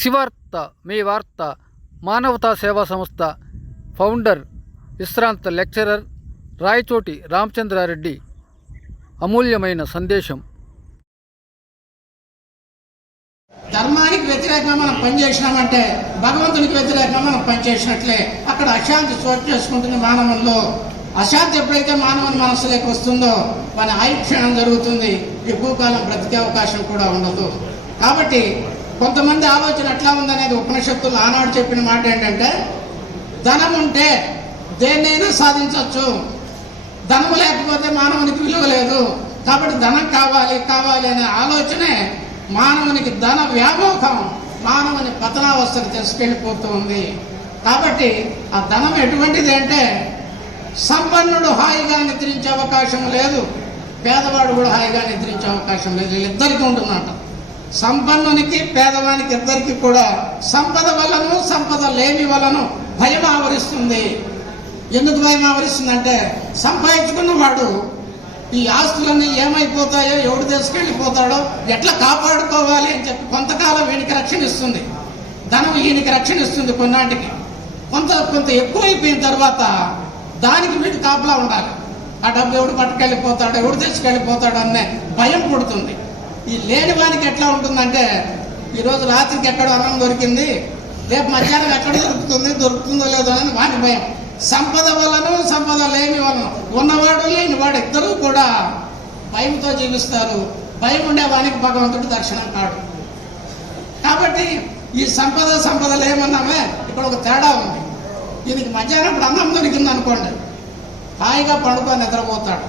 శివార్త మీ వార్త మానవతా సేవా సంస్థ ఫౌండర్ విశ్రాంత లెక్చరర్ రాయచోటి రామచంద్రారెడ్డి. అమూల్యమైన సందేశం. ధర్మానికి వ్యతిరేకంగా మనం పనిచేసినామంటే భగవంతునికి వ్యతిరేకంగా మనం పనిచేసినట్లే అక్కడ అశాంతి చోటు చేసుకుంటుంది మానవంలో అశాంతి ఎప్పుడైతే మానవుని మనసులోకి వస్తుందో మన ఆయుక్షణం జరుగుతుంది. ఎక్కువ కాలం బ్రతికే అవకాశం కూడా ఉండదు. కాబట్టి కొంతమంది ఆలోచన ఎట్లా ఉందనేది ఉపనిషత్తులు ఆనాడు చెప్పిన మాట ఏంటంటే ధనం ఉంటే దేన్నైనా సాధించవచ్చు ధనం లేకపోతే మానవునికి విలువ లేదు. కాబట్టి ధనం కావాలి కావాలి అనే ఆలోచనే మానవునికి ధన వ్యామోహం మానవుని పతనావస్థకు తీసుకెళ్ళిపోతూ ఉంది. కాబట్టి ఆ ధనం ఎటువంటిది అంటే సంపన్నుడు హాయిగా నిద్రించే అవకాశం లేదు. పేదవాడు కూడా హాయిగా నిద్రించే అవకాశం లేదు. వీళ్ళిద్దరికీ ఉంటుందంట సంపన్నునికి పేదవానికి ఇద్దరికి కూడా సంపద వలన సంపద లేని వలన భయం ఆవరిస్తుంది. ఎందుకు భయం ఆవరిస్తుందంటే సంపాదించుకున్న వాడు ఈ ఆస్తులన్నీ ఏమైపోతాయో ఎవడు తీసుకెళ్ళిపోతాడో ఎట్లా కాపాడుకోవాలి అని చెప్పి కొంతకాలం వీనికి రక్షణ ఇస్తుంది. ధనం ఈయనకి రక్షణ ఇస్తుంది కొన్నాటికి. కొంత కొంత ఎక్కువైపోయిన తర్వాత దానికి వీడు కాపలా ఉండాలి. ఆ డబ్బు ఎవడు పట్టుకెళ్ళిపోతాడో ఎవడు తీసుకెళ్ళిపోతాడో అనే భయం పుడుతుంది. ఈ లేని వానికి ఎట్లా ఉంటుందంటే ఈరోజు రాత్రికి ఎక్కడ అన్నం దొరికింది రేపు మధ్యాహ్నం ఎక్కడ దొరుకుతుంది దొరుకుతుందో లేదో అని వాటి భయం. సంపద వలన సంపద లేని వలన ఉన్నవాడు లేనివాడు ఇద్దరూ కూడా భయంతో జీవిస్తారు. భయం ఉండే వానికి భగవంతుడు దర్శనం కాడు. కాబట్టి ఈ సంపద సంపద లేమన్నామే ఇక్కడ ఒక తేడా ఉంది. దీనికి మధ్యాహ్నం ఇప్పుడు అన్నం దొరికింది అనుకోండి హాయిగా పండుకొని నిద్రపోతాడు.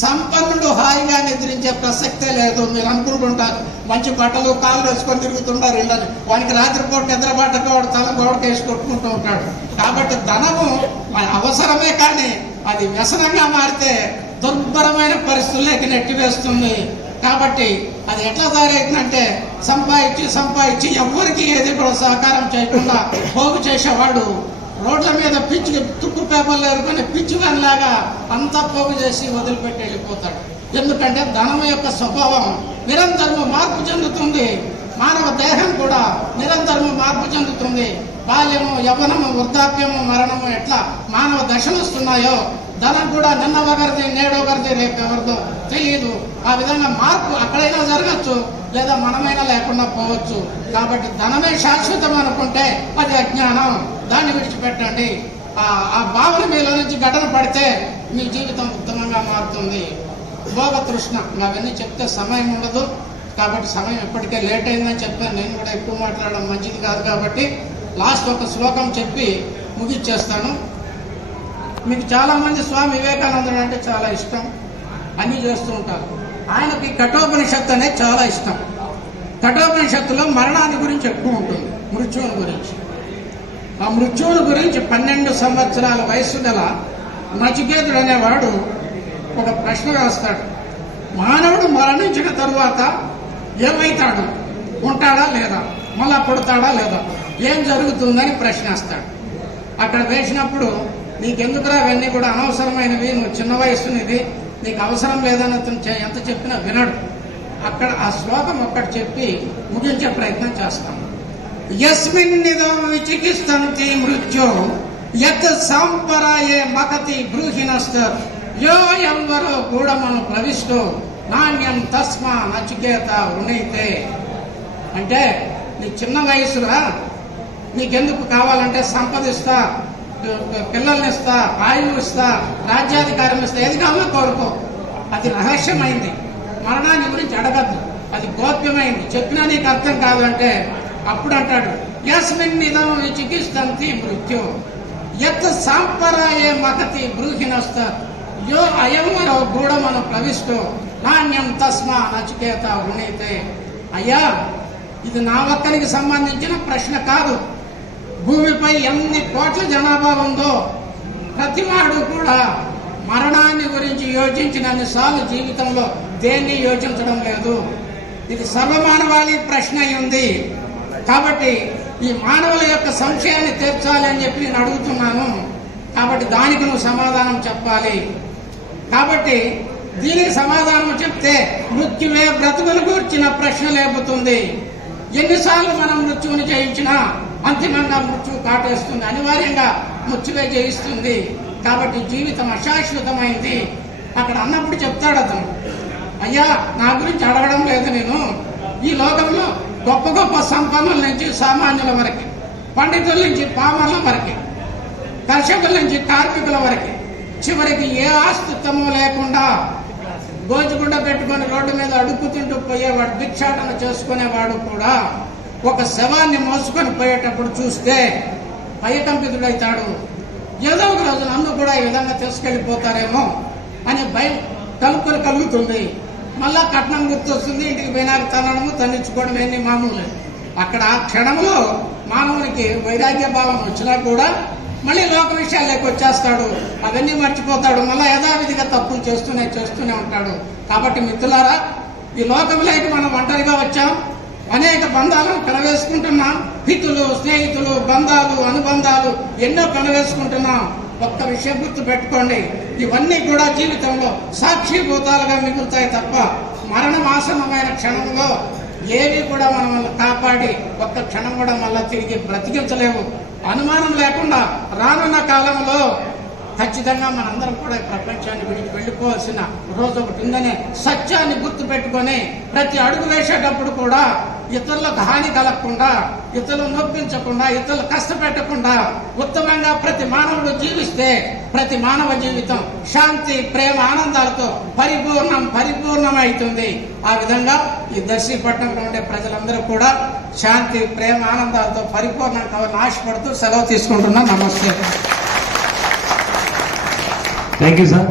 సంపన్నుడు హాయిగా నిద్రించే ప్రసక్తే లేదు. మీరు అనుకుంటుంటారు మంచి బట్టలు కాళ్ళు వేసుకొని తిరుగుతుంటారు ఇళ్ళని. వానికి రాత్రిపూట నిద్ర వాడు తల గోడకి కొట్టుకుంటూ ఉంటాడు. కాబట్టి ధనము మన అవసరమే కానీ అది వ్యసనంగా మారితే దుర్భరమైన పరిస్థితుల్లోకి నెట్టివేస్తుంది. కాబట్టి అది ఎట్లా తయారైందంటే సంపాదించి సంపాదించి ఎవ్వరికి ఏది కూడా సహకారం చేయకుండా పోగు చేసేవాడు రోడ్ల మీద పిచ్చి తుక్కు పేపర్లు ఎరుకొని పిచ్చి లాగా అంతా పోగు చేసి వదిలిపెట్టి వెళ్ళిపోతాడు. ఎందుకంటే ధనం యొక్క స్వభావం నిరంతరము మార్పు చెందుతుంది. మానవ దేహం కూడా నిరంతరము మార్పు చెందుతుంది. బాల్యము యవనము వృద్ధాప్యము మరణము ఎట్లా మానవ దశలు వస్తున్నాయో ధనం కూడా నిన్న ఒకరిది నేడొకరిది రేపు ఎవరిదో తెలియదు ఆ విధంగా మార్పు అక్కడైనా జరగచ్చు లేదా మనమైనా లేకుండా పోవచ్చు. కాబట్టి ధనమే శాశ్వతం అనుకుంటే అది అజ్ఞానం. దాన్ని విడిచిపెట్టండి. ఆ ఆ భావన మీలో నుంచి ఘటన పడితే మీ జీవితం ఉత్తమంగా మారుతుంది. భోగ తృష్ణ. ఇంకా అవన్నీ చెప్తే సమయం ఉండదు. కాబట్టి సమయం ఇప్పటికే లేట్ అయిందని చెప్పాను. నేను కూడా ఎక్కువ మాట్లాడడం మంచిది కాదు కాబట్టి లాస్ట్ ఒక శ్లోకం చెప్పి ముగిచ్చేస్తాను. మీకు చాలామంది స్వామి వివేకానందుడు అంటే చాలా ఇష్టం. అన్నీ చేస్తూ ఉంటారు. ఆయనకి కఠోపనిషత్తు అనేది చాలా ఇష్టం. కఠోపనిషత్తులో మరణాన్ని గురించి ఎక్కువ ఉంటుంది. మృత్యువుని గురించి. ఆ మృత్యువుని గురించి పన్నెండు సంవత్సరాల వయస్సు గల నచికేతుడు అనేవాడు ఒక ప్రశ్న రాస్తాడు. మానవుడు మరణించిన తరువాత ఏమైతాడు? ఉంటాడా లేదా? మళ్ళా పుడతాడా లేదా? ఏం జరుగుతుందని ప్రశ్నిస్తాడు. అక్కడ వేసినప్పుడు నీకెందుకురా అవన్నీ కూడా అనవసరమైనవి? నువ్వు చిన్న వయస్సునిది నీకు అవసరం లేదని అతను ఎంత చెప్పినా వినడు. అక్కడ ఆ శ్లోకం ఒక్కటి చెప్పి ముగించే ప్రయత్నం చేస్తాం. యస్మిన్నిదం విచికిస్తంతి మృత్యు యత్ సాంపరాయే మగతి బ్రూహినస్త యో ఎంవరో గూఢమను ప్రవిష్టు నాణ్యం తస్మా నచికేత వృణైతే. అంటే నీ చిన్న వయసురా నీకెందుకు కావాలంటే సంపదిస్తా పిల్లల్ని ఇస్తా ఆయువు ఇస్తా రాజ్యాధికారం ఇస్తా ఏది కావాలో కోరుకో. అది రహస్యమైంది. మరణాన్ని గురించి అడగద్దు. అది గోప్యమైంది. చెప్పినా నీకు అర్థం కాదంటే అప్పుడు అంటాడు యస్మిన్ నిధం చికిత్సంతి మృత్యు. ఎత్ సాంపరాయే మగతి బ్రూహినస్త యో అయం గూఢమను ప్రవిష్టో. నాణ్యం తస్మా నచికేత వృణీతే. అయ్యా ఇది నా ఒక్కరికి సంబంధించిన ప్రశ్న కాదు. భూమిపై ఎన్ని కోట్ల జనాభా ఉందో ప్రతివాడు కూడా మరణాన్ని గురించి యోచించినన్ని సార్లు జీవితంలో దేన్ని యోచించడం లేదు? ఇది సర్వమానవాళి ప్రశ్న అయి ఉంది కాబట్టి ఈ మానవుల యొక్క సంశయాన్ని తీర్చాలి అని చెప్పి నేను అడుగుతున్నాను. కాబట్టి దానికి నువ్వు సమాధానం చెప్పాలి. కాబట్టి దీనికి సమాధానం చెప్తే మృత్యువే బ్రతుకును కూర్చిన ప్రశ్న లేపుతుంది. ఎన్నిసార్లు మనం మృత్యువుని జయించినా అంతిమంగా మృత్యువు కాటేస్తుంది. అనివార్యంగా మృత్యువే జయిస్తుంది. కాబట్టి జీవితం అశాశ్వతమైంది. అక్కడ అన్నప్పుడు చెప్తాడు అతను. అయ్యా నా గురించి అడగడం లేదు. గొప్ప గొప్ప సంపన్నుల నుంచి సామాన్యుల వరకు పండితుల నుంచి పామర్ల వరకు దర్శకుల నుంచి కార్మికుల వరకు. చివరికి ఏ ఆస్తిత్వము లేకుండా గోచుగుండ పెట్టుకొని రోడ్డు మీద అడుక్కుతుంటూ పోయేవాడు భిక్షాటన చేసుకునేవాడు కూడా ఒక శవాన్ని మోసుకొని పోయేటప్పుడు చూస్తే భయకంపితుడైతాడు. ఏదో ఒక రోజు నన్ను కూడా ఈ విధంగా తీసుకెళ్ళిపోతారేమో అని భయం తలుపులు కలుగుతుంది మళ్ళా కట్నం గుర్తొస్తుంది ఇంటికి పోయినాక తనడము తన్నించుకోవడం ఏంటి మామూలు. అక్కడ ఆ క్షణంలో మానవునికి వైరాగ్య భావం వచ్చినా కూడా మళ్ళీ లోక విషయాల్లోకి వచ్చేస్తాడు అవన్నీ మర్చిపోతాడు మళ్ళీ యథావిధిగా తప్పులు చేస్తూనే చేస్తూనే ఉంటాడు. కాబట్టి మిత్రులారా ఈ లోకంలోకి మనం ఒంటరిగా వచ్చాం. అనేక బంధాలను కలవేసుకుంటున్నాం హితులు స్నేహితులు బంధాలు అనుబంధాలు ఎన్నో కలవేసుకుంటున్నాం ఒక్క విషయం గుర్తు పెట్టుకోండి. ఇవన్నీ కూడా జీవితంలో సాక్షిభూతాలుగా మిగులుతాయి తప్ప మరణమాసనమైన క్షణంలో ఏవి కూడా మనల్ని కాపాడి ఒక్క క్షణం కూడా మళ్ళా తిరిగి బ్రతికించలేము. అనుమానం లేకుండా రానున్న కాలంలో ఖచ్చితంగా మనందరం కూడా ప్రపంచాన్ని విడిచి వెళ్ళిపోవాల్సిన రోజు ఒకటి ఉందనే సత్యాన్ని గుర్తు పెట్టుకొని ప్రతి అడుగు వేసేటప్పుడు కూడా ఇతరులకు హాని కలగకుండా ఇతరులు నొప్పించకుండా ఇతరులు కష్టపెట్టకుండా ఉత్తమంగా ప్రతి మానవుడు జీవిస్తే ప్రతి మానవ జీవితం శాంతి ప్రేమ ఆనందాలతో పరిపూర్ణం పరిపూర్ణమవుతుంది ఆ విధంగా ఈ దర్శీపట్నంలో ఉండే ప్రజలందరూ కూడా శాంతి ప్రేమ ఆనందాలతో పరిపూర్ణం కావాలని ఆశపడుతూ సెలవు తీసుకుంటున్నాం. నమస్తే. Thank you sir